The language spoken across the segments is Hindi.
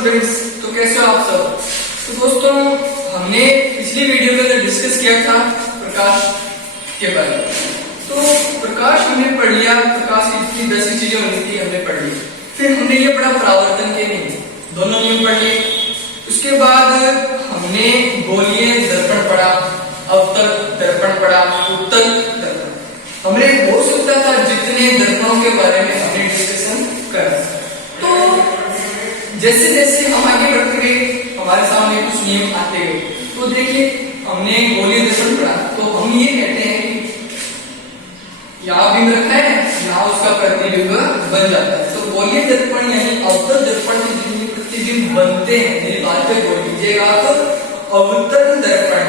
स्टूडेंट्स, तो कैसे हो आप सब। तो दोस्तों, हमने पिछली वीडियो में डिस्कस किया था प्रकाश के बारे में। तो प्रकाश हमने पढ़ लिया, प्रकाश की 10 चीजें होनी थी हमने पढ़ ली। फिर हमने ये पढ़ा परावर्तन के नियम, दोनों नियम पढ़ लिए। उसके बाद हमने गोलीय दर्पण पढ़ा, अवतल दर्पण पढ़ा, उत्तल दर्पण। हमने हो सकता था जितने दर्पणों के बारे में हमने डिस्कशन करा। तो जैसे जैसे हम आगे बढ़ते गए हमारे सामने कुछ नियम आते गए। तो देखिए, हमने गोलीय दर्पण पढ़ा, तो हम ये कहते हैं कि यहाँ बिंब रखा है, यहाँ उसका प्रतिबिंब बन जाता है। तो गोलीय दर्पण यानी अवतल दर्पण से जितने प्रतिबिंब बनते हैं, मेरी बात पे बोल दीजिएगा आप। अवतल दर्पण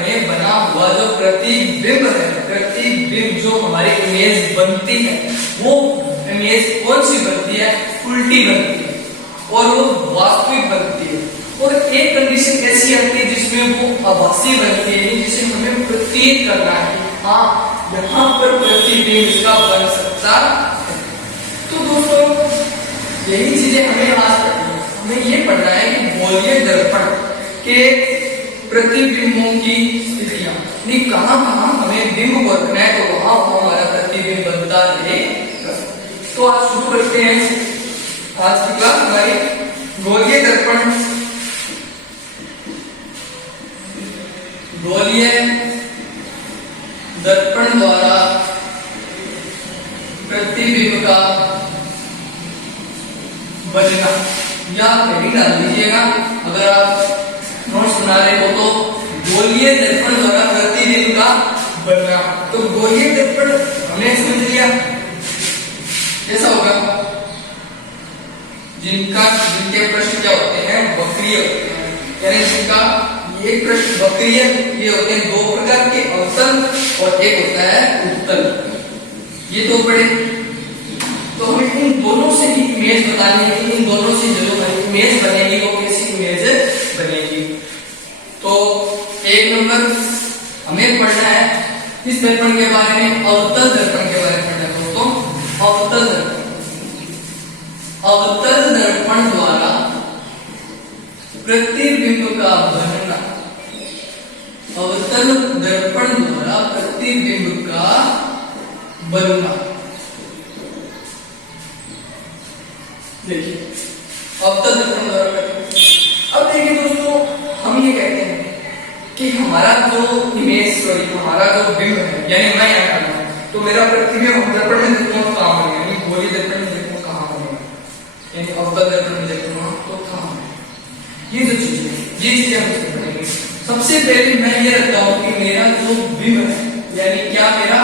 में बना हुआ जो प्रतिबिंब है, प्रतिबिंब जो हमारी इमेज बनती है, वो इमेज कौन सी बनती है? उल्टी बनती है और वो वास्तविक बनती है। और एक कंडीशन ऐसी आती है जिसमें वो आभासी बनती है, जिसे हमें प्रतीत करना है, हाँ यहाँ पर प्रतिबिंब इसका बन सकता है। तो दोस्तों, यही चीजें हमें आज पढ़नी है। हमें ये पढ़ना है कि गोलीय दर्पण के प्रतिबिंबों की स्थितियां, कहाँ कहाँ हमें बिंब को रखना है, तो वहां हमारा प्रतिबिंब बनता रहेगा। तो आज शुरू करते हैं आज की क्लास हमारी गोलीय दर्पण। गोलीय दर्पण द्वारा प्रतिबिंब का बनना, या हेडिंग डाल दीजिएगा अगर आप नोट्स बना रहे हो तो, गोलीय दर्पण द्वारा प्रतिबिंब का बनना। तो गोलीय दर्पण हमने समझ लिया ऐसा होगा जिनके प्रश्न क्या होते हैं? वक्रीय होते हैं, यानी जिनका एक प्रश्न वक्रीय ये होते हैं दो प्रकार के, अवतल और एक होता है उत्तल। ये दो बड़े, तो हमें इन दोनों से ही इमेज बतानी है कि इन दोनों से जो इमेज बनेगी वो कैसी इमेज बनेगी। तो एक नंबर हमें पढ़ना है इस दर्पण के बारे में, अवतल दर्पण के बारे में पढ़ना है दोस्तों। अवतल दर्पण, अवतल दर्पण द्वारा प्रतिबिंब का बनना, अवतल दर्पण द्वारा प्रतिबिंब का बनना। देखिए, अवतल दर्पण द्वारा। अब देखिए दोस्तों, हम ये कहते हैं कि हमारा जो इमेज, हमारा जो बिंब है, यानी मैं यहाँ खड़ा हूं, तो मेरा प्रतिबिंब दर्पण में देखूंगा कहाँ बनेगा, यानी गोलीय दर्पण में देखूंगा कहाँ बनेगा, यानी अवतल दर्पण में देखूंगा तो कहाँ बनेगा। ये जो चीज है, ये चीजें हम इसमें पढ़ेंगे। सबसे पहले मैं ये रखता हूँ कि मेरा जो बिंब है, यानी क्या मेरा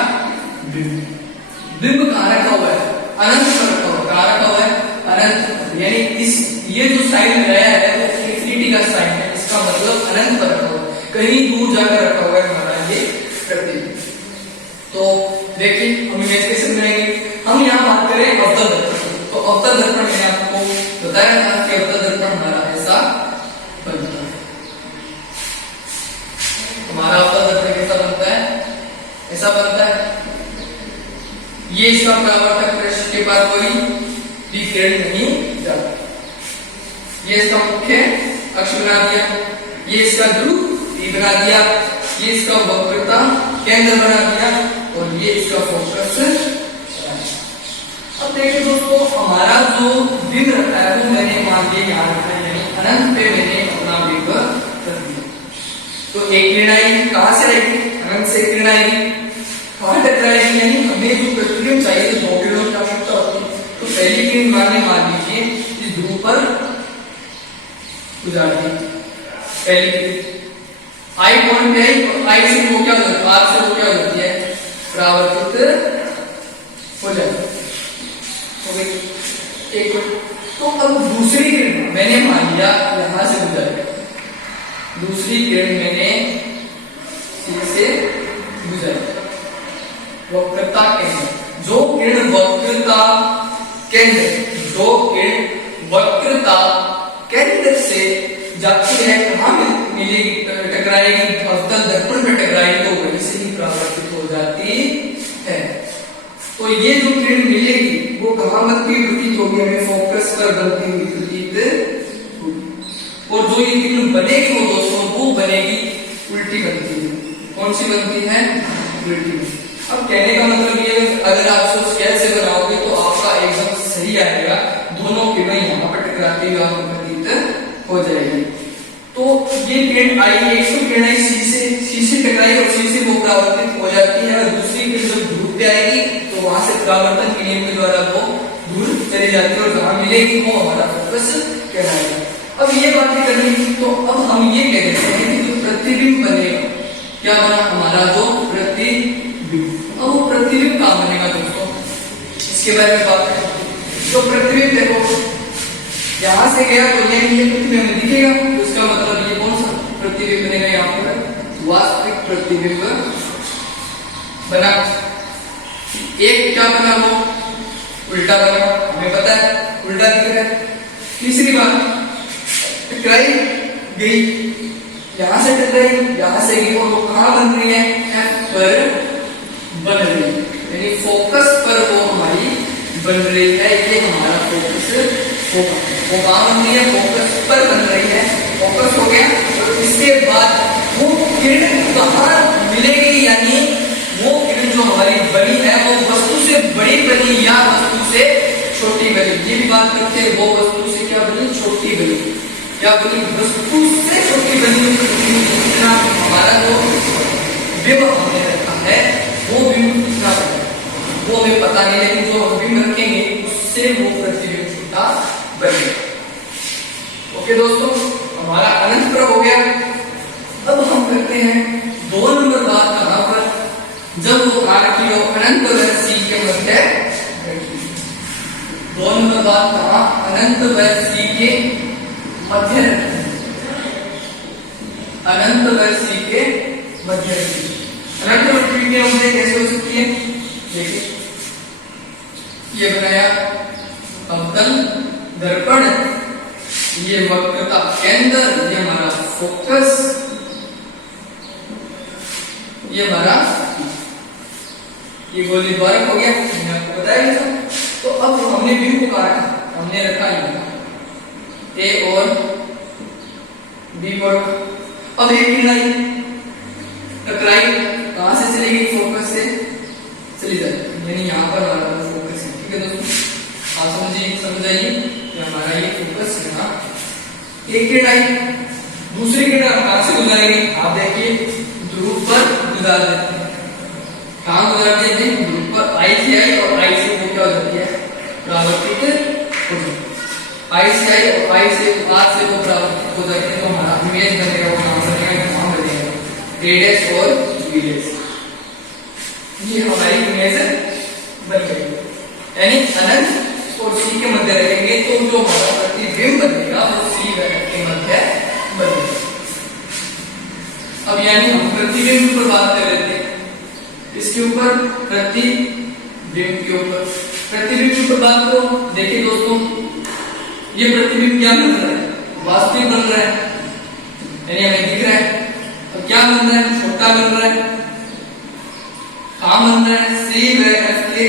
बिंब कहाँ रखा हुआ है? अनंत पर रखा हुआ है। कहाँ रखा हुआ है? अनंत, यानी इस ये जो साइन लगाया है वो इंफिनिटी का साइन है, इसका मतलब अनंत पर रखा हुआ है, कहीं दूर जाकर रखा हुआ है हमारा ये प्रतिबिंब। तो देखिए, हम इमेज कैसे बनाएंगे। हम यहाँ बात करें अवतल दर्पण, तो अवतल दर्पण मैंने आपको बताया था कि अवतल दर्पण हमारा ऐसा बनता है। हमारा अवतल दर्पण कैसा बनता है? ऐसा बनता है। ये इसका परावर्तक पृष्ठ के पास कोई भी किरण नहीं जाता। ये इसका मुख्य अक्ष बना दिया, ये इसका ध्रुव भी बना दिया, ये इसका वक्रता केंद्र बना दिया, और ये इसका फोकस। अब देखिए दोस्तों, हमारा जो बिंब रखा है वो मैंने मान लिया यहाँ रखा है, यानी अनंत पे मैंने अपना बिंब रख दिया। तो एक किरण आएगी, कहाँ से आएगी? अनंत से किरण आएगी, कहाँ टकराएगी? यानी हमें जो प्रतिबिंब चाहिए तो दो किरणों की आवश्यकता होती है। तो पहली किरण मान लीजिए इस ध्रुव पर गुजार दी, पहली किरण आई पॉइंट पे आई, आई से वो क्या हो जाती है? आर से वो क्या हो जाती है? परावर्तित हो जाती है। एक तो अब दूसरी किरण मैंने मान लिया यहां से गुजर, दूसरी किरण मैंने से गुजर, वक्रता केंद्र, जो किरण वक्रता केंद्र, जो किरण वक्रता केंद्र से जाती है कहाँ मिलेगी? टकराएगी, अवतल दर्पण में टकराएगी, तो वहीं से ही परावर्तित हो जाती है। तो ये जो किरण मिलेगी वो कहाँ बनती हुई प्रतीत होगी, हमें फोकस पर बनती हुई प्रतीत होगी। और जो ये किरण बनेगी वो दोस्तों वो बनेगी उल्टी बनती है। कौन सी बनती है? उल्टी। अब कहने का मतलब ये, अगर आप इसको स्केल से बनाओगे तो आपका एकदम सही आएगा, दोनों किरणें यहाँ पर टकराती हुई आपको प्रतीत हो जाएगी। तो ये किरण आई, एक तो किरण आई सी से टकराई और सी से वो परावर्तित हो जाती है, और दूसरी किरण जब ध्रुव पे आएगी तो वहां से परावर्तन के नियम के द्वारा वो दूर चली जाती है और जहां मिलेगी वो हमारा फोकस कहलाएगा। अब ये बातें करनी थी, तो अब हम ये कह देते हैं कि जो प्रतिबिंब बनेगा, क्या बना हमारा जो प्रतिबिंब। अब वो प्रतिबिंब कहाँ बनेगा दोस्तों, इसके बारे में बात करें। तो प्रतिबिंब देखो, यहां से गया तो ये प्रतिबिंब दिखेगा, तो इसका मतलब ये कौन सा प्रतिबिंब बनेगा, यहाँ पर वास्तविक प्रतिबिंब बना। एक क्या बना, वो उल्टा बना, हमें पता है उल्टा दिख रहा है। तीसरी बात, टकराई गई, यहां से टकराई, यहां से गई, और वो कहां बन रही है, एफ पर बन रही है, यानी फोकस पर वो हमारी बन रही है। ये हमारा फोकस होगा, वो कहां बन रही है, फोकस पर बन रही है, फोकस हो गया। और इसके बाद वो किरण कहां मिलेगी, यानी वो किरण जो हमारी बनी है वो वस्तु से बड़ी बनी या वस्तु से छोटी बनी, ये भी बात करते हैं। वो वस्तु से क्या बनी, छोटी बनी, क्या बनी, वस्तु से छोटी बनी। हमारा जो बिंब हमने रखा है वो बिंब कितना बना वो हमें पता नहीं, लेकिन जो हम बिंब रखेंगे उससे वो प्रतिबिंब छोटा बनेगा। ओके दोस्तों, हमारा अनंत प्रयोग हो गया। अब हम करते हैं 2 नंबर बात कहां पर, जब वो आर की अनंत व सी के मध्य रखी। 2 नंबर बात कहां, अनंत व सी के मध्य रखी, अनंत व सी के मध्य रखी। अनंत व सी के मध्य कैसे हो सकती है, देखिए ये बनाया अवतल दर्पण, ये वक्रता केंद्र, ये हमारा फोकस, ये हमारा ये गोली द्वारक हो गया, मैंने आपको बताया था। तो अब हमने बिंब को काटा, हमने रखा ए और बी पर। अब एक किरण टकराई, कहां से चलेगी, फोकस से चली जाएगी, यानी यहाँ पर हमारा फोकस है। ठीक है दोस्तों, आप समझ आइए, हमारा ये फोकस है। हाँ, एक किरण आई, दूसरी किरण कहां से गुजारेगी, आप देखिए ध्रुव पर गुजार देते हैं। कहां गुजारते हैं, ध्रुव पर। आई से आई और आई से वो क्या हो जाती है, परावर्तित हो जाती है। आई से आई और आई से आर से वो परावर्तित हो जाती है, तो हमारा इमेज बनेगा, वो नाम बनेगा, नाम बनेगा ए डैश और बी डैश। ये हमारी इमेज बन गई, यानी अनंत और सी के मध्य रखेंगे तो जो हमारा प्रतिबिंब बनेगा वो सी के मध्य बनेगा। अब यानी हम प्रतिबिंब पर बात कर रहे थे, इसके ऊपर प्रतिबिंब के ऊपर, प्रतिबिंब पर बात करो। देखिए दोस्तों, ये प्रतिबिंब क्या बन रहा है, वास्तविक बन रहा है, यानी हमें दिख रहा है। अब क्या बन रहा है, छोटा बन रहा है, कहां बन रहा है, सी व एफ के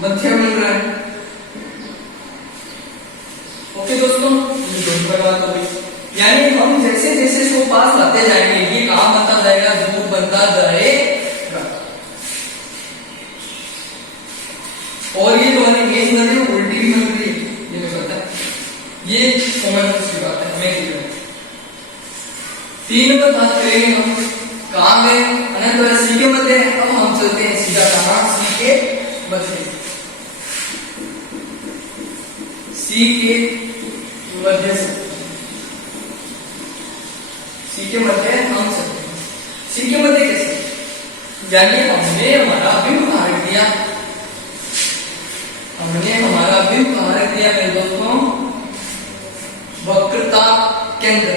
मध्य बन रहा है। ओके दोस्तों, ये दोनों पर बात हो गई। यानी हम जैसे जैसे इसको पास लाते जाएंगे ये कहां बनता जाएगा, दूर बनता जाएगा। और ये जो हमारी इमेज बन रही है उल्टी भी बन रही है, ये हमें पता है, ये कॉमन सेंस की बात है, हमें दिख रहा है। 3 नंबर बात करेंगे हम, कहां गए, अनंत व सी के मध्य है। अब हम चलते हैं सीधा कहां, सी के मध्य, सी के मध्य से, सी के मध्य हम चलते हैं। सी के मध्य कैसे, यानी हमने हमारा बिंब कहां रख दिया, हमने हमारा बिंब कहां रख दिया मेरे दोस्तों, वक्रता केंद्र।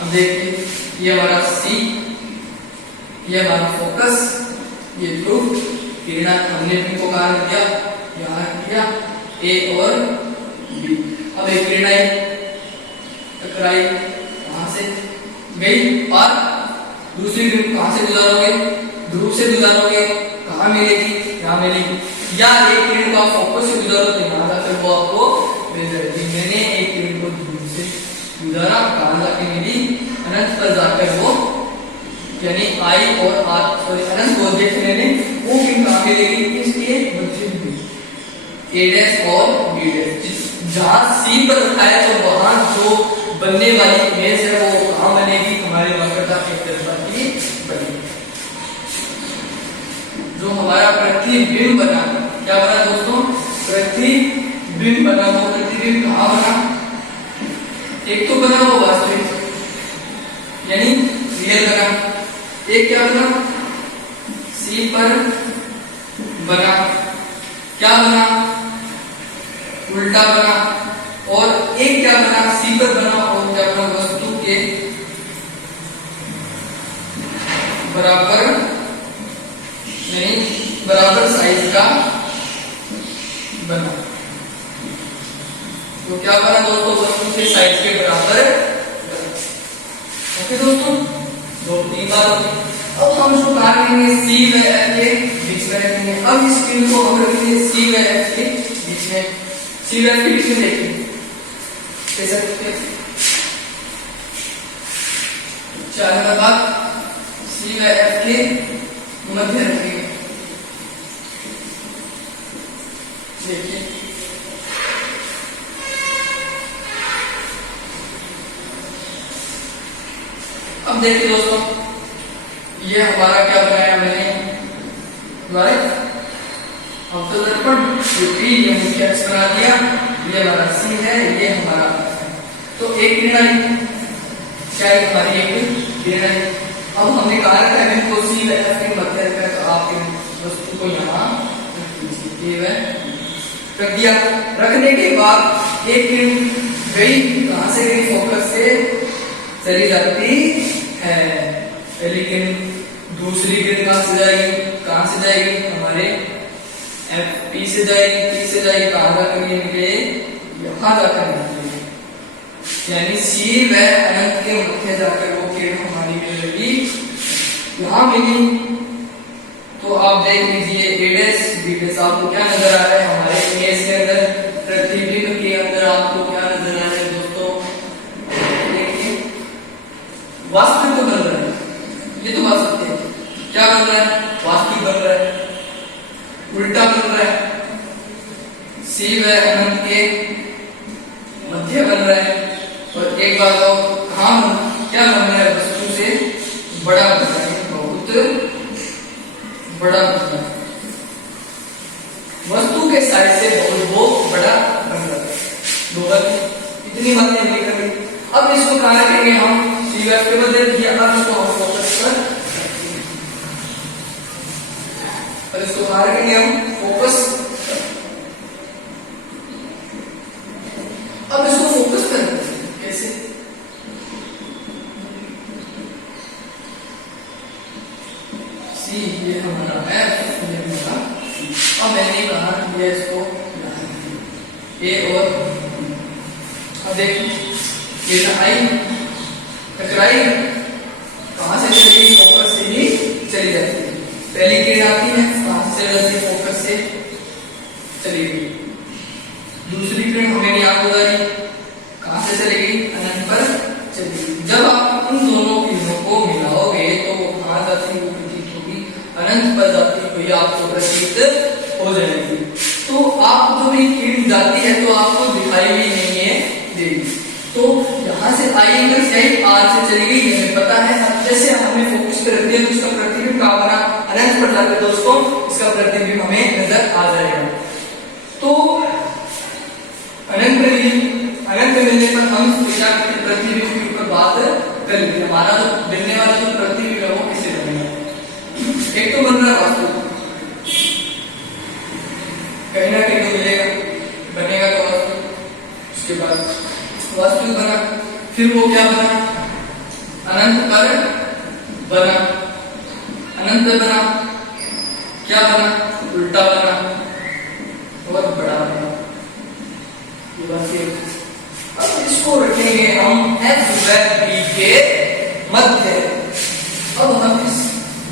अब देखिए ये हमारा सी, ये हमारा फोकस, ये ध्रुव, किरण हमने बिंब को कहां रख दिया, यहां रख दिया, ए और बी। अब एक किरण आई, टकराई, कहां से गई, और दूसरी बिंब कहां से गुजारोगे, ध्रुव से गुजारोगे, कहां मिलेगी, यहां कहाँ मिलेगी, या एक किरण का फोकस से गुजरा तो यहाँ जाकर वो आपको मिल जाएगी। मैंने एक किरण को दूर से गुजारा, कहाँ जाके मिली, अनंत पर जाकर वो, यानी आई और आर सॉरी अनंत को देखने में वो किरण कहाँ मिलेगी, इसके मध्य में ए डैश और बी डैश। जहां सी पर रखा है तो वहां जो बनने वाली इमेज है वो कहाँ बनेगी, हमारे वक्रता केंद्र की बनेगी। जो हमारा प्रतिबिंब बना, क्या बना दोस्तों, प्रतिबिंब बना। वो प्रतिबिंब कहाँ बना, एक तो बना वो वास्तविक यानी रियल बना, एक क्या बना सी पर बना, क्या बना उल्टा बना, और एक क्या बना सी पर बना और क्या बना वस्तु के बराबर नहीं बराबर साइज का बना। तो क्या बना दोस्तों, वस्तु के साइज के बराबर बना। ओके दोस्तों, दो तीन बार होगी। अब हम इसको कहा करेंगे सी व एफ के बीच में रखेंगे। अब इस स्क्रीन को हम रखेंगे सी व एफ के बीच में, सी व एफ के बीच में देखेंगे कैसे रखते हैं। 4 नंबर बात सी व एफ के मध्य रखेंगे। देखिए अब देखिए दोस्तों, ये हमारा क्या बनाया मैंने, हमारे अवतल दर्पण, ये मुख्य अक्ष बना दिया, ये हमारा सी है, ये हमारा है। तो एक किरण आई, क्या हमारी एक किरण आई। अब हमने कहा रखा है को सी व एफ के मध्य रखा है, तो आप वस्तु को यहाँ रख दिया। रखने के बाद एक किरण गई, कहां से गई, फोकस से चली जाती है, लेकिन दूसरी किरण कहां से जाएगी, कहां से जाएगी, हमारे एफ पी से जाएगी, पी से जाएगी, कहां जाकर मिलेंगे, यहां जाकर मिलेंगे, यानी सी व अनंत के मध्य जाकर वो किरण हमारी मिलेगी, यहां मिली। तो आप देख लीजिए ए डैश बी डैश आपको क्या नजर आ रहा है, हमारे इमेज के अंदर प्रतिबिंब के अंदर आपको क्या नजर आ रहा है दोस्तों, देखिए वास्तविक तो बन रहा है, ये तो बात सत्य है। क्या बन रहा है, वास्तविक बन रहा है, उल्टा बन रहा है, सी व अनंत के मध्य बन रहा है। और एक बात और, कहां क्या बन रहा है, वस्तु से बड़ा बन रहा है, बहुत बड़ा बन रहा है, वस्तु के साइज से बहुत बड़ा बन रहा है। दो बात, इतनी बातें हमने कर ली। अब इसको कहां रखेंगे हम, सी व एफ के मध्य दिया, अब इसको हम फोकस पर, और इसको कहां रखेंगे हम, फोकस। अब इसको फोकस पर कैसे, सी ये हमारा एफ, ये हमारा, अब मैंने कहा ये इसको ए और, अब देखिए ये आई टकराई, कहां से चली, फोकस से ही चली जाती है। पहली किरण आती है, कहां से चली जाती है, फोकस से चली गई। दूसरी किरण हमने यहाँ गुजारी, कहां से चली गई, अनंत पर चली गई। जब आप उन दोनों किरणों को मिलाओगे तो कहां जाती है, वो प्रतीत होगी, अनंत पर जाती हुई आपको प्रतीत हो जाएगी। तो आप जो भी किरण जाती है तो आपको दिखाई भी नहीं है देगी। तो यहाँ से आई अंदर से आई, आर से चली गई, हमें पता है। अब जैसे हमने फोकस पे रख दिया तो इसका प्रतिबिंब कहाँ बना, अनंत पर जाकर दोस्तों इसका प्रतिबिंब हमें नजर आ जाएगा। तो अनंत मिलने पर हम प्रतिबिंब के ऊपर बात कर लेंगे। हमारा जो मिलने वाला जो प्रतिबिंब है वो किससे बनेगा, एक तो बन रहा है वास्तु, कहीं ना कहीं तो मिलेगा, बनेगा तो वास्तु, उसके बाद वास्तविक बना, फिर वो क्या बना, अनंत पर बना, अनंत पर बना, क्या बना, उल्टा बना और बड़ा बना। अब इसको रखेंगे हम एफ व बी के मध्य। अब हम इस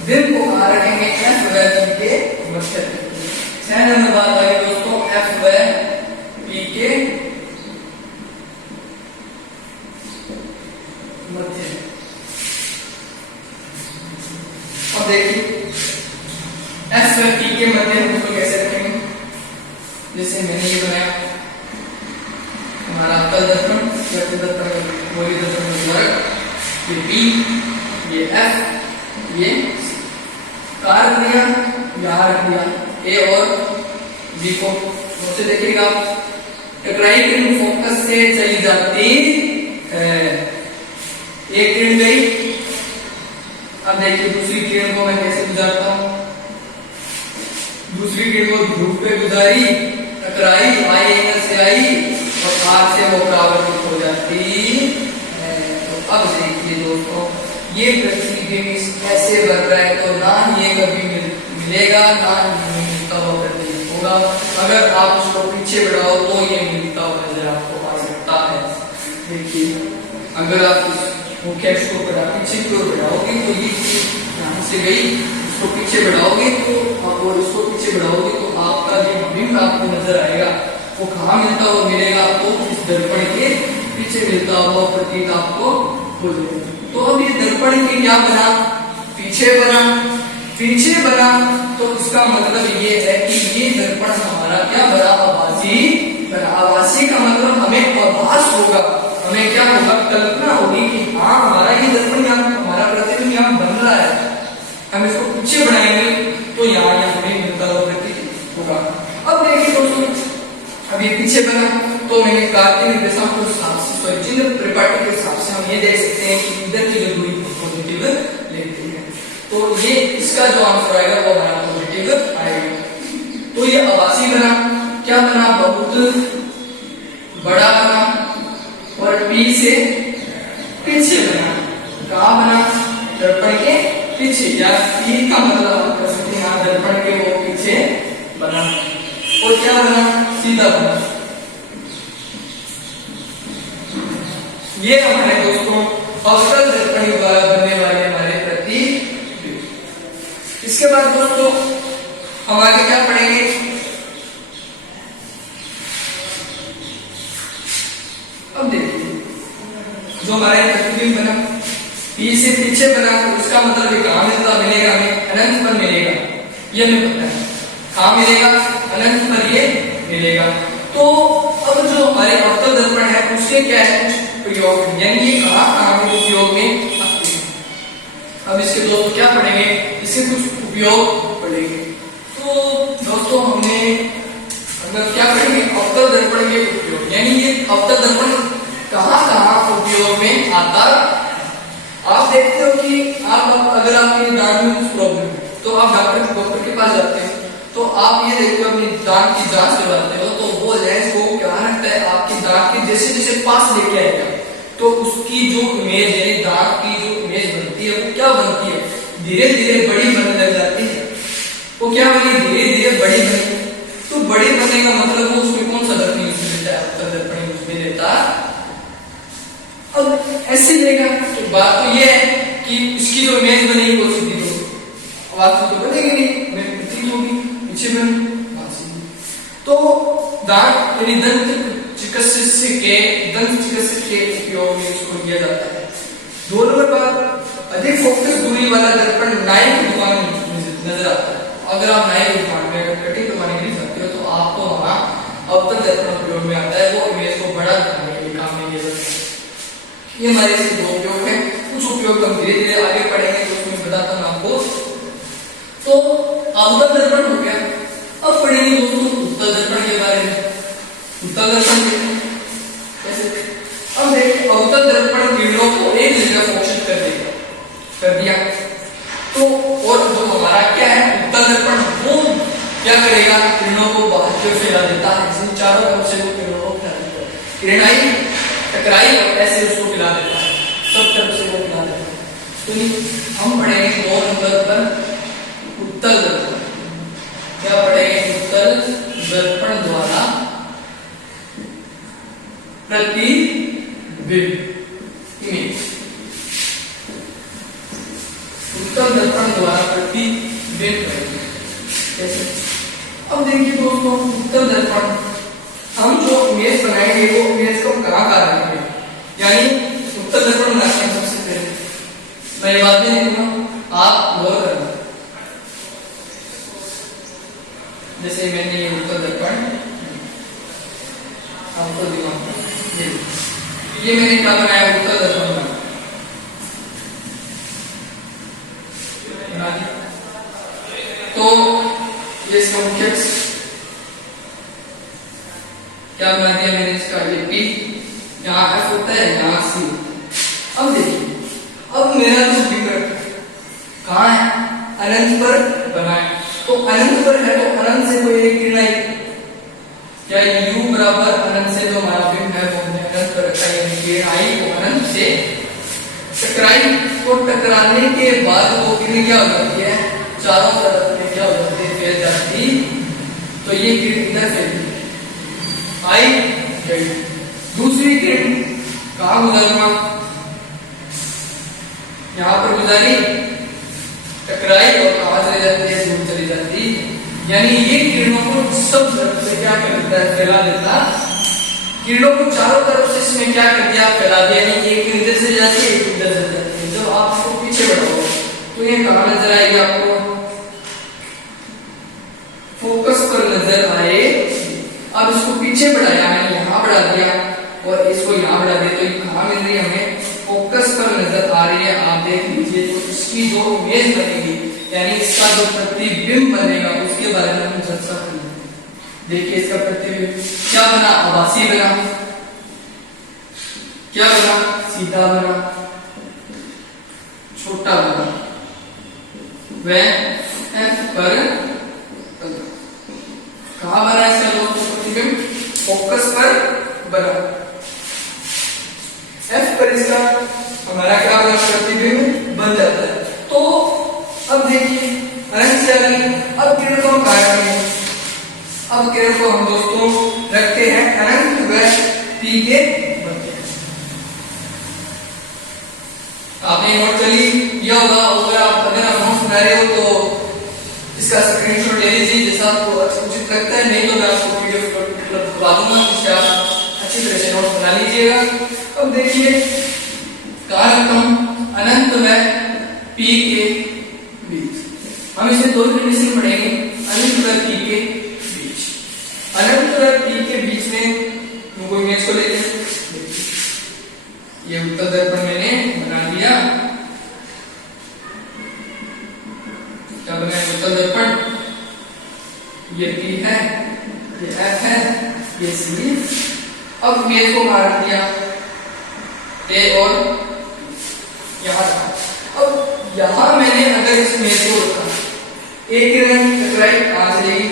बिंब को कहां रखेंगे, एफ व बी के मध्य। एन नंबर बात आ गई दोस्तों एफ व पी के मध्य। अब देखिए एफ व पी के मध्य हम इसको कैसे रखेंगे, जैसे मैंने ये बनाया हमारा अवतल दर्पण या फिर दर्पण कोई दर्पण द्वारक, ये पी, ये एफ, ये कार दिया यार दिया ए और बी को उससे देखिएगा आप टकराई किरण फोकस से चली जाती एक किरण गई। अब देखिए दूसरी किरण को मैं कैसे गुजारता हूं, दूसरी किरण को ध्रुव पे गुजारी, टकराई आई एंगल से आई और आर से वो परावर्तित हो जाती है। तो अब देखिए दोस्तों ये प्रतिबिंब ऐसे बन रहा है तो ना ये कभी मिलेगा ना मिलता हुआ प्रतिबिंब होगा। अगर आप उसको पीछे बढ़ाओ तो ये मिलता हुआ नजर आपको आ सकता है। देखिए अगर आप इस मुख्य अक्ष को पीछे की ओर बढ़ाओगे तो ये यहाँ से गई, इसको पीछे बढ़ाओगे तो और इसको पीछे बढ़ाओगे तो आपका जो बिंब आपको नजर आएगा वो कहाँ मिलता हुआ मिलेगा आपको, इस दर्पण के पीछे मिलता हुआ प्रतीत आपको हो जाएगा। तो अब ये दर्पण के क्या बना, पीछे बना, पीछे बना तो इसका मतलब ये है कि ये दर्पण हमारा क्या बना, आभासी बना। आभासी का मतलब हमें आभास होगा, हमें क्या होगा, कल्पना होगी कि हाँ हमारा ये दर्पण यहाँ, हमारा प्रतिबिंब यहाँ बन रहा है। हम इसको पीछे बढ़ाएंगे तो यहाँ हमें मिलता हुआ प्रतीत होगा। अब देखिए दोस्तों अब ये पीछे बना तो मैंने कार्तीय निर्देशांक के हिसाब से चिन्ह परिपाटी के हिसाब से हम ये देख सकते हैं कि इधर की जो दूरी पॉजिटिव लेती है, तो ये इसका जो आंसर आएगा वो हमारा पॉजिटिव आएगा। तो ये आभासी बना, क्या बना, बहुत बड़ा बना और पी से पीछे बना। कहाँ बना, दर्पण के पीछे, या पी का मतलब आप कर सकते हैं दर्पण के वो पीछे बना। और क्या बना, सीधा बना। ये हमारे दोस्तों अवतल दर्पण द्वारा बनने वाले हमारे प्रतिबिंब। इसके बाद दोस्तों हम आगे क्या पढ़ेंगे, अब देखिए जो हमारे प्रतिबिंब बना पी से पीछे बना तो इसका मतलब कहाँ मिलता मिलेगा, हमें अनंत पर मिलेगा, ये हमें पता है कहाँ मिलेगा, अनंत पर ये मिलेगा। तो अब जो हमारे अवतल दर्पण है उसके क्या है प्रयोग, यानी ये कहाँ के उपयोग में आते हैं। अब इसके दोस्तों क्या पढ़ेंगे, इसके कुछ उपयोग पढ़ेंगे। तो दोस्तों हमने अगर क्या पढ़ेंगे, अवतल दर्पण के उपयोग, यानी ये अवतल दर्पण कहाँ उपयोग में आता। आप देखते हो कि आप अगर आपके दांत में कुछ प्रॉब्लम है तो आप डॉक्टर के पास जाते हैं तो आप ये देखते हो अपनी दांत की जांच करवाते हो तो वो लेंस को क्या रखता है आपकी दांत के जैसे जैसे पास लेके आएगा तो उसकी जो इमेज है, दांत की जो इमेज बनती है वो क्या बनती है, धीरे धीरे बड़ी बनने लग जाती है। वो क्या बनी, धीरे धीरे बड़ी बनी। तो बड़ी बनने का मतलब वो उसमें कौन सा दर्पण यूज लेता है, अवतल दर्पण यूज में लेता। अब ऐसे लेगा तो बात तो ये है कि इसकी जो इमेज बनेगी वो सीधी होगी, आवाज तो बनेगी नहीं, प्रतीत होगी पीछे बनी। तो दांत यानी दंत चिकित्सक के उपयोग में इसको लिया जाता है। 2 नंबर पर अधिक फोकस दूरी वाला दर्पण नाई की दुकान में नजर आता है। अगर आप नाई की दुकान में कटिंग करवाने के लिए जाते हो तो आपको वहां अवतल दर्पण प्रयोग में आता है, वो इमेज को बड़ा करने के लिए काम में लिया जाता है। ये हमारे इसके 2 उपयोग है। कुछ उपयोग हम धीरे धीरे आगे पढ़ेंगे तो उसमें बताता हूं आपको। तो अवतल दर्पण हो गया। अब पढ़ेंगे दोस्तों उत्तल दर्पण के बारे में। उत्तल दर्पण कैसे, अब देखिए अवतल दर्पण किरणों को एक जगह फोकस कर दिया तो और जो हमारा क्या है उत्तल दर्पण वो क्या करेगा, किरणों को बाहर की ओर फैला देता है। चारों तरफ से वो किरणों को फैला देता है, किरण आई टकराई और ऐसे उसको फैला देता है, सब तरफ से वो फैला देता है। तो हम पढ़ेंगे 2 नंबर पर उत्तल दर्पण। क्या पढ़ेंगे, उत्तल दर्पण द्वारा प्रतिबिंब इमेज। उत्तल दर्पण द्वारा प्रतिबिंब कैसे, अब देखिए दोस्तों, उत्तल दर्पण हम जो इमेज बनाएंगे वो इमेज को कहाँ रखेंगे, यानी उत्तल दर्पण बनाते हैं सबसे पहले। मैं ये बात नहीं लिखूंगा, आप गौर करना। जैसे मैंने ये उत्तल दर्पण आपको दिखाऊंगा, ये मैंने क्या बनाया, उत्तल दर्पण बना दिया। तो ये इसका मुख्य क्या बना दिया मैंने, इसका ये P, यहाँ F होता है, यहाँ C। अब देखिए, अब मेरा जो विकर्ण कहाँ है, अनंत पर बना है। तो अनंत पर है तो अनंत से कोई एक किरण आई, क्या U बराबर अनंत से जो हमारा बिंब है वो हमने अनंत पर रखा है, यानी किरण आई वो अनंत से टकराई। तो टकराने के बाद वो किरण क्या हो जाती है, चारों तरफ में क्या हो जाती है, फैल जाती। तो ये किरण इधर फैली आई गई, दूसरी किरण कहाँ गुजरना, यहाँ पर गुजारी, टकराई और कहाँ चली जाती है, दूर चली जाती। यानी ये किरणों को सब तरफ से क्या कर देता है, फैला देता। किरणों को चारों तरफ से इसमें क्या कर दिया, फैला दिया। यानी एक इधर से जाती है, एक इधर से जाती है। जब आप इसको पीछे बढ़ाओगे तो ये कहाँ नजर आएगी आपको, फोकस पर नजर आए। अब इसको पीछे बढ़ाया, मैंने यहाँ बढ़ा दिया और इसको यहाँ बढ़ा दिया, तो ये कहाँ मिल रही है हमें, फोकस पर नजर आ रही है। आप देख लीजिए, तो इसकी जो इमेज बनेगी, यानी इसका जो प्रतिबिंब बनेगा, उसके बारे में हम चर्चा करेंगे। देखिए इसका प्रतिबिंब क्या बना, आभासी बना, क्या बना, सीधा बना, छोटा बना, वह F पर कहाँ बना इसका जो प्रतिबिंब, फोकस पर बना। F पर इसका हमारा क्या बना, प्रतिबिंब बन जाता है। तो अब देखिए अनंत से आगे अब किरण को हम कहाँ रखेंगे, अब किरण को हम दोस्तों रखते हैं अनंत व P के मध्य। आपने नोट कर लिया होगा, अगर आप नोट बना रहे हो तो इसका स्क्रीनशॉट ले लीजिए, जैसा आपको उचित लगता है। नहीं तो मैं आपको पीडीएफ करवा दूंगा, जिससे आप अच्छी तरह से नोट बना लीजिएगा। अब देखिए कहाँ रखता हूँ, अनंत व P के बीच। हम इसमें दो कंडीशन पढ़ेंगे, अनंत व P के बीच। अनंत व P के बीच में तुमको इमेज को लेते हैं। ये उत्तल दर्पण मैंने बना दिया, क्या बनाया, उत्तल दर्पण। ये P है, ये F है, ये C। अब इमेज को मार दिया A और यहाँ रखा। अब यहाँ मैंने अगर इस इमेज को रखा, एक किरण टकराई, कहाँ चलेगी,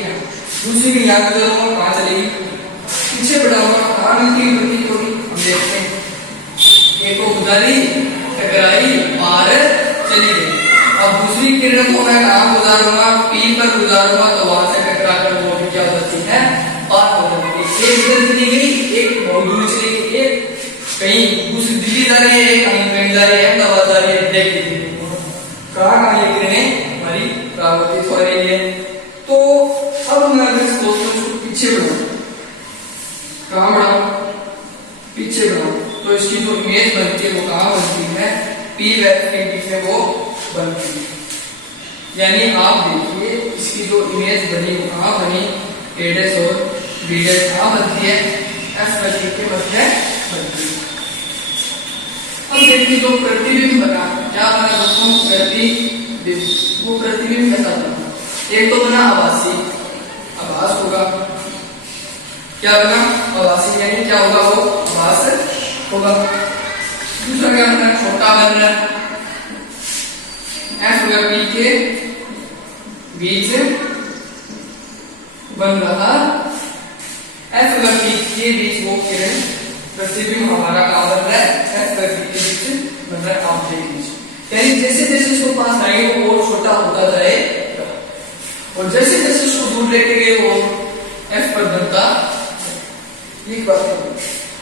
दूसरी किरण यहाँ गुजरूंगा, कहाँ चलेगी, पीछे बढ़ाऊंगा, कहाँ मिलती है, प्रतीक होगी। हम देखते हैं, एक को गुजारी, टकराई, पार चली गई। अब दूसरी किरण को मैं कहाँ गुजारूंगा, P पर गुजारूंगा, तो वहां से टकरा कर वो भी क्या हो जाती है, पार हो जाती है। एक इधर चली गई, एक बहुत दूर चली गई, एक कहीं दूसरी दिल्ली जा रही है, कहीं कहीं जा रही है, अहमदाबाद जा रही है। देख लीजिए कहाँ ये किरणें हमारी परावर्तित हो रही है। तो अब मैं अगर इस दोस्तों को पीछे बढ़ाऊं, कहाँ बढ़ाऊं, पीछे बढ़ाऊं, तो इसकी जो इमेज बनती है वो कहाँ बनती है, P व F के बीच में वो बनती है। यानी आप देखिए इसकी जो इमेज बनी वो कहाँ बनी, A' और B' कहाँ बनती है, F व P के मध्य बनती है। अब देखिए जो प्रतिबिंब बना, क्या बना दोस्तों, प्रतिबिंब। वो प्रतिबिंब कैसा बना, एक तो बना आभासी, आभास होगा, क्या बना, आभासी, यानी क्या होगा, वो आभास होगा। दूसरा क्या बना, छोटा बन रहा है, F व P के बीच बन रहा, F व P के बीच वो किरण प्रतिबिंब हमारा कहाँ बन रहा है, F व P के बीच बन रहा है। आप देख लीजिए, यानी जैसे जैसे इसको पास आएंगे वो और छोटा होता जाएगा, और जैसे जैसे इसको दूर लेके गए वो F पर बनता। एक बात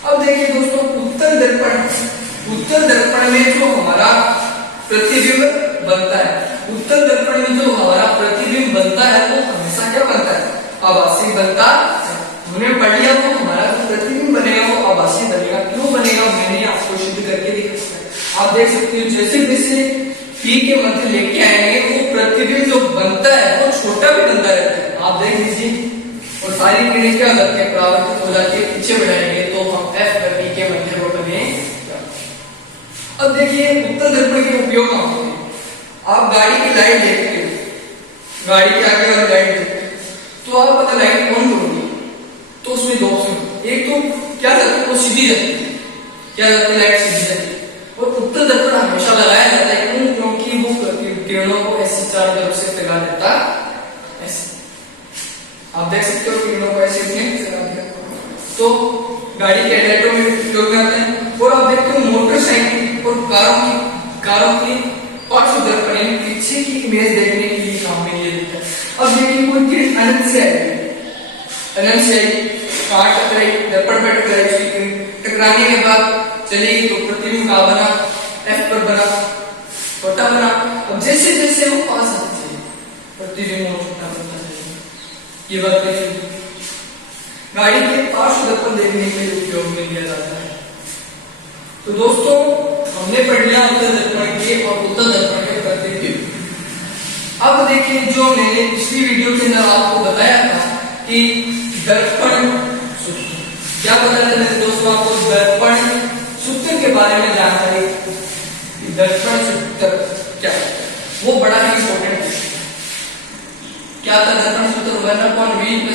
अब देखिए दोस्तों, उत्तल दर्पण में जो हमारा प्रतिबिंब बनता है, उत्तल दर्पण में जो हमारा प्रतिबिंब बनता है वो हमेशा क्या बनता है, बनता है। हमने पढ़ लिया वो हमारा प्रतिबिंब बनेगा वो आभासी बनेगा। क्यों बनेगा मैंने आपको सिद्ध करके दिखाया। आप देख सकते हो जैसे जैसे पी के मध्य लेके आएंगे वो प्रतिबिंब जो बनता है वो छोटा भी बनता रहता है। आप देख लीजिए और सारी किरणें क्या करती है परावर्तित हो जाती है, पीछे बढ़ाएंगे तो हम एफ पर पी के मध्य को बने। अब देखिए उत्तल दर्पण के उपयोग कहाँ होते हैं। आप गाड़ी की लाइट देखते हो, गाड़ी के आगे वाली लाइट देखते हो तो आप पता लाइट ऑन करोगे तो उसमें दो ऑप्शन, एक तो क्या जाती है वो सीधी जाती है, क्या जाती है लाइट सीधी जाती है। और उत्तल दर्पण हमेशा लगाया जाता है क्यों, क्योंकि वो किरणों को ऐसे चारों तरफ से फैला देता है ऐसे। आप देख सकते हो किरणों को ऐसे फैला दिया तो गाड़ी के हेडलाइटों में उपयोग में आते हैं। और आप देखते हो मोटरसाइकिल और कारों की पार्श्व दर्पण पीछे की इमेज देखने के लिए काम में ये देता है। अब देखिए कोई किरण अनंत से आई, अनंत से आई कहाँ टकराई, दर्पण पर टकराई, टकराने के बाद चलेगी तो प्रतिबिंब कहाँ बना, एफ पर बना, छोटा बना। अब जैसे जैसे वो पास आते हैं प्रतिबिंब छोटा बनता है। ये बात देखिए गाड़ी के पार्श्व दर्पण देखने के लिए उपयोग में लिया जाता है। तो दोस्तों हमने पढ़ लिया उत्तल दर्पण के और उत्तल दर्पण के प्रतिबिंब। अब देखिए जो मैंने पिछली वीडियो के अंदर आपको बताया था कि दर्पण सूत्र, क्या बताया था मेरे दोस्तों आपको दर्पण सूत्र के बारे में जानकारी। दर्पण सूत्र क्या वो बड़ा ही इंपॉर्टेंट है। क्या था दर्पण सूत्र 1/v +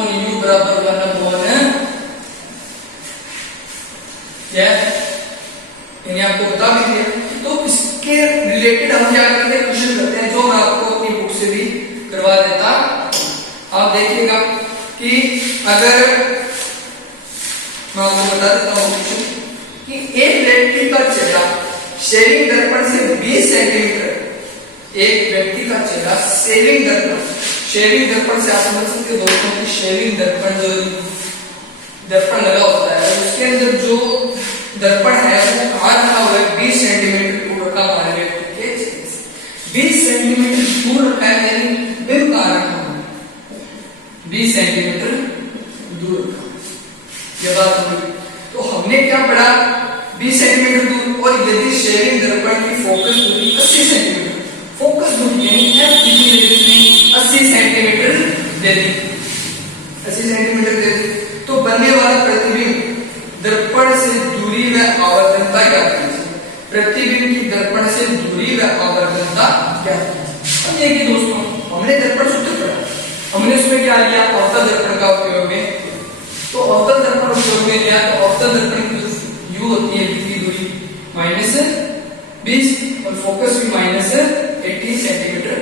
1/u बराबर 1/, क्या मैंने आपको बता भी दिया। तो इसके रिलेटेड हम क्या करते हैं, क्वेश्चन करते हैं जो मैं आपको अपनी बुक से भी करवा देता। आप देखिएगा कि अगर मैं आपको बता देता हूँ कि एक व्यक्ति का चेहरा शेविंग दर्पण से 20 सेंटीमीटर, एक व्यक्ति का चेहरा शेविंग दर्पण से आप समझ सकते हो दोस्तों कि शेविंग दर्पण जो दर्पण लगा होता है उसके अंदर जो दर्पण है वो कहाँ रखा हुआ है, 20 सेंटीमीटर दूर रखा हमारे व्यक्ति के चेहरे से। 20 सेंटीमीटर दूर रखा है यानी बिंब कहाँ रखा हुआ है, 20 सेंटीमीटर दूर रखा। ये बात होगी तो हमने क्या पढ़ा 20 सेंटीमीटर दूर। और यदि शेविंग दर्पण की फोकस दूरी 80 सेंटीमीटर, फोकस दूरी यानी 80 सेंटीमीटर दे दी, 80 सेंटीमीटर दे दी तो बनने वाला प्रतिबिंब दर्पण से दूरी व आवर्धनता क्या है, प्रतिबिंब की दर्पण से दूरी व आवर्धनता क्या है। अब देखिए दोस्तों हमने दर्पण सूत्र पढ़ा, हमने उसमें क्या लिया अवतल दर्पण का उपयोग में। तो अवतल दर्पण उपयोग में लिया तो अवतल दर्पण की जो u होती है की दूरी -20 और फोकस भी -80 सेंटीमीटर।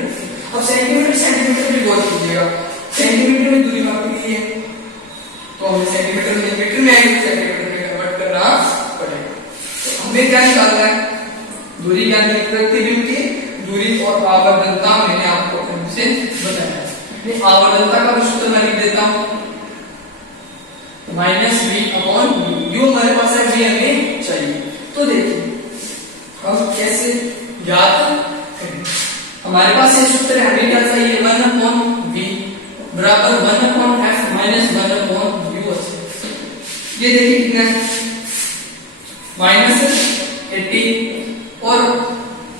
अब सेंटीमीटर भी गौर कीजिएगा, सेंटीमीटर में दूरी मापी गई है तो हमें सेंटीमीटर मीटर में सेंटीमीटर में कन्वर्ट करना पड़ेगा। तो हमें क्या निकालना है, दूरी क्या है, प्रतिबिंब की दूरी और आवर्धनता मैंने आपको से बताया। आवर्धनता का भी सूत्र मैं लिख देता हूं -v/u, u हमारे पास है v हमें चाहिए। तो देखिए हम कैसे याद करें, हमारे पास ये सूत्र है, हमें क्या चाहिए 1/v बराबर 1/f - 1/u। ये देखिए कितना है -80 और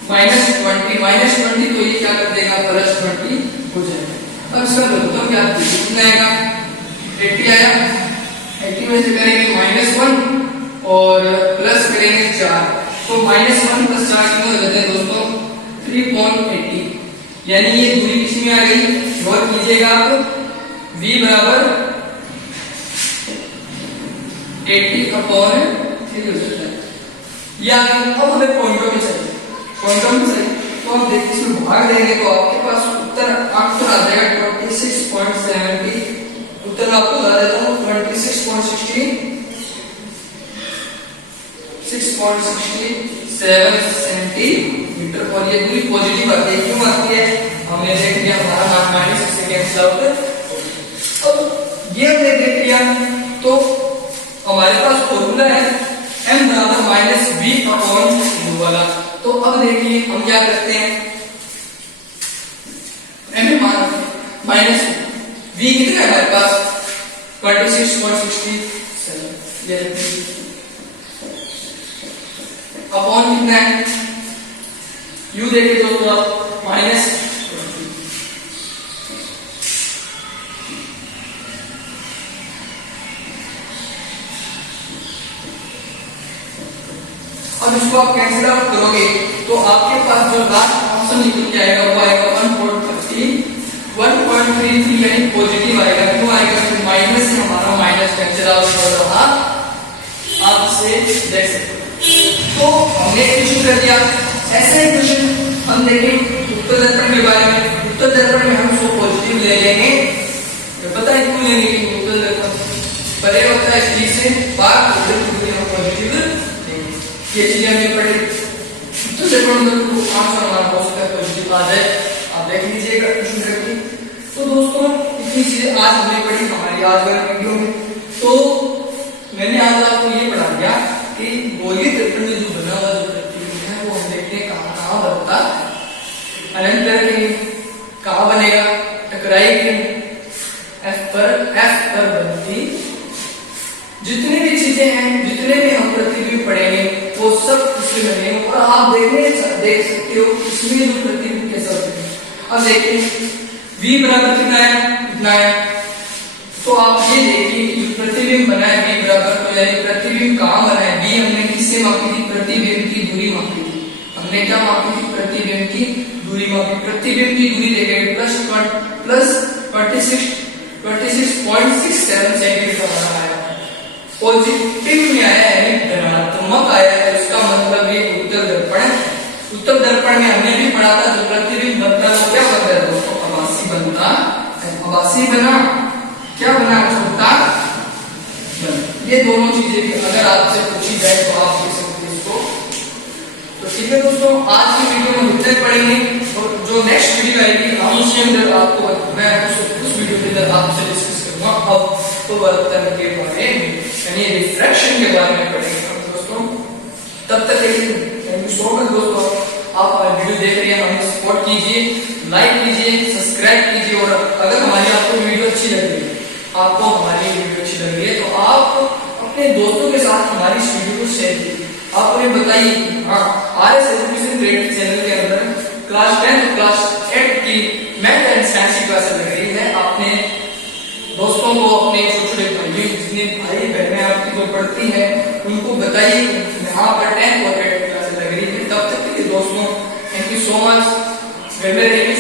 -20 तो ये क्या कर देगा +20 हो जाएगा। अब इसका लघुत्तम क्या कितना आएगा, 80 आया, 80 में से करेंगे -1 और प्लस करेंगे 4 तो -1 + 4 कितना हो जाता है दोस्तों 3.80, यानी ये दूरी किस में आ गई, गौर कीजिएगा आप v बराबर 80/3 हो जाता है। या अब हमें पॉइंटों में चाहिए, तो हम देखिए इसमें भाग देंगे तो आपके पास उत्तर आ जाएगा 26.70। उत्तर आपको बता देता हूँ 26.67 सेंटीमीटर। और ये दूरी पॉजिटिव आती है, क्यों आती है हमने देख लिया, हमारा मान -6 से कैंसिल आउट। अब ये हमने देख लिया तो हमारे पास फॉर्मूला है m बराबर -v/u वाला। तो अब देखिए हम क्या करते हैं, m मान v कितना है हमारे पास 26.67 ये अपॉन कितना है u देखे तो आप माइनस अब इसको आप कैंसिल आउट करोगे तो आपके पास जो लास्ट ऑप्शन निकल के आएगा वो आएगा 1.33 यानी पॉजिटिव आएगा। क्यों आएगा? फिर माइनस से हमारा माइनस कैंसिल आउट हो रहा आप इसे देख सकते हो। तो हमने इक्वेशन कर दिया। ऐसे इक्वेशन हम देखें उत्तर दर्पण के बारे में। उत्तर दर्पण में हम इसको पॉजिटिव ले लेंगे, पता है क्यों लेंगे? उत्तर दर्पण परे होता है इसलिए से बाहर हम पॉजिटिव लेंगे। ये चीजें हमने पढ़ी। उत्तर दर्पण को आंसर हमारा हो सकता है पॉजिटिव आ जाए, आप देख लीजिएगा क्वेश्चन करके। तो दोस्तों इतनी चीजें आज हमने पढ़ी हमारी आज वाली वीडियो में। तो मैंने आज आपको ये पढ़ा दिया कि गोलीय दर्पण में जो बना हुआ जो प्रतिबिंब है वो हम देखते हैं कहाँ बनता है। अनंतर के कहाँ बनेगा? टकराई के एफ पर बनती। जितनी भी चीजें हैं, जितने भी हम प्रतिबिंब पढ़ेंगे वो सब इसमें बनेंगे और आप देख सकते हो इसमें जो प्रतिबिंब कैसा बनेगा। अब देखिए v बराबर कितना है? इतना है। तो आप ये देखिए जो प्रतिबिंब बना है v बराबर, तो यानी प्रतिबिंब कहाँ बना है? v हमने किससे मापी थी? प्रतिबिंब की दूरी मापी थी। हमने क्या मापी थी? प्रतिबिंब की दूरी मापी। प्रतिबिंब की दूरी देखेंगे प्लस 26.67 सेंटीमीटर हमारा आया। पॉजिटिव में आया है यानी धनात्मक आया है, इसका मतलब ये उत्तर दर्पण है। उत्तर दर्पण में हमने भी पढ़ा था जो प्रतिबिंब बनता है वो क्या बनता है दोस्तों? आभासी बनता है। आभासी बना क्या बना? छोटा बना। ये दोनों चीजें भी अगर आपसे पूछी जाए तो आप देख सकते हैं इसको। तो ठीक है दोस्तों, आज की वीडियो में इतने पढ़ेंगे और जो नेक्स्ट वीडियो आएगी हम उसके अंदर आपको मैं उस वीडियो के अंदर आपसे डिस्कस करूंगा अपवर्तन के बारे में, यानी रिफ्रैक्शन के बारे में पढ़ेंगे दोस्तों। तब तक के लिए थैंक यू सो मच दोस्तों। आप हमारी वीडियो देख रहे हैं, हमें सपोर्ट कीजिए, लाइक कीजिए, सब्सक्राइब कीजिए। और अगर हमारी आपको वीडियो अच्छी लग रही है, आपको हमारी वीडियो अच्छी लग रही है तो आप अपने दोस्तों के साथ हमारी इस वीडियो को शेयर कीजिए। आप उन्हें बताइए हाँ RS एजुकेशन क्रिएटिव चैनल के अंदर क्लास 10 और क्लास 8 की मैथ एंड साइंस की क्लास लग रही है। अपने दोस्तों को, अपने छोटे भाइयों, जितने भाई बहनें आपकी जो पढ़ती है उनको बताइए यहाँ पर 10 और 8 क्लास लग रही है। तब तक के दोस्तों थैंक यू सो मच। घर में रहिए।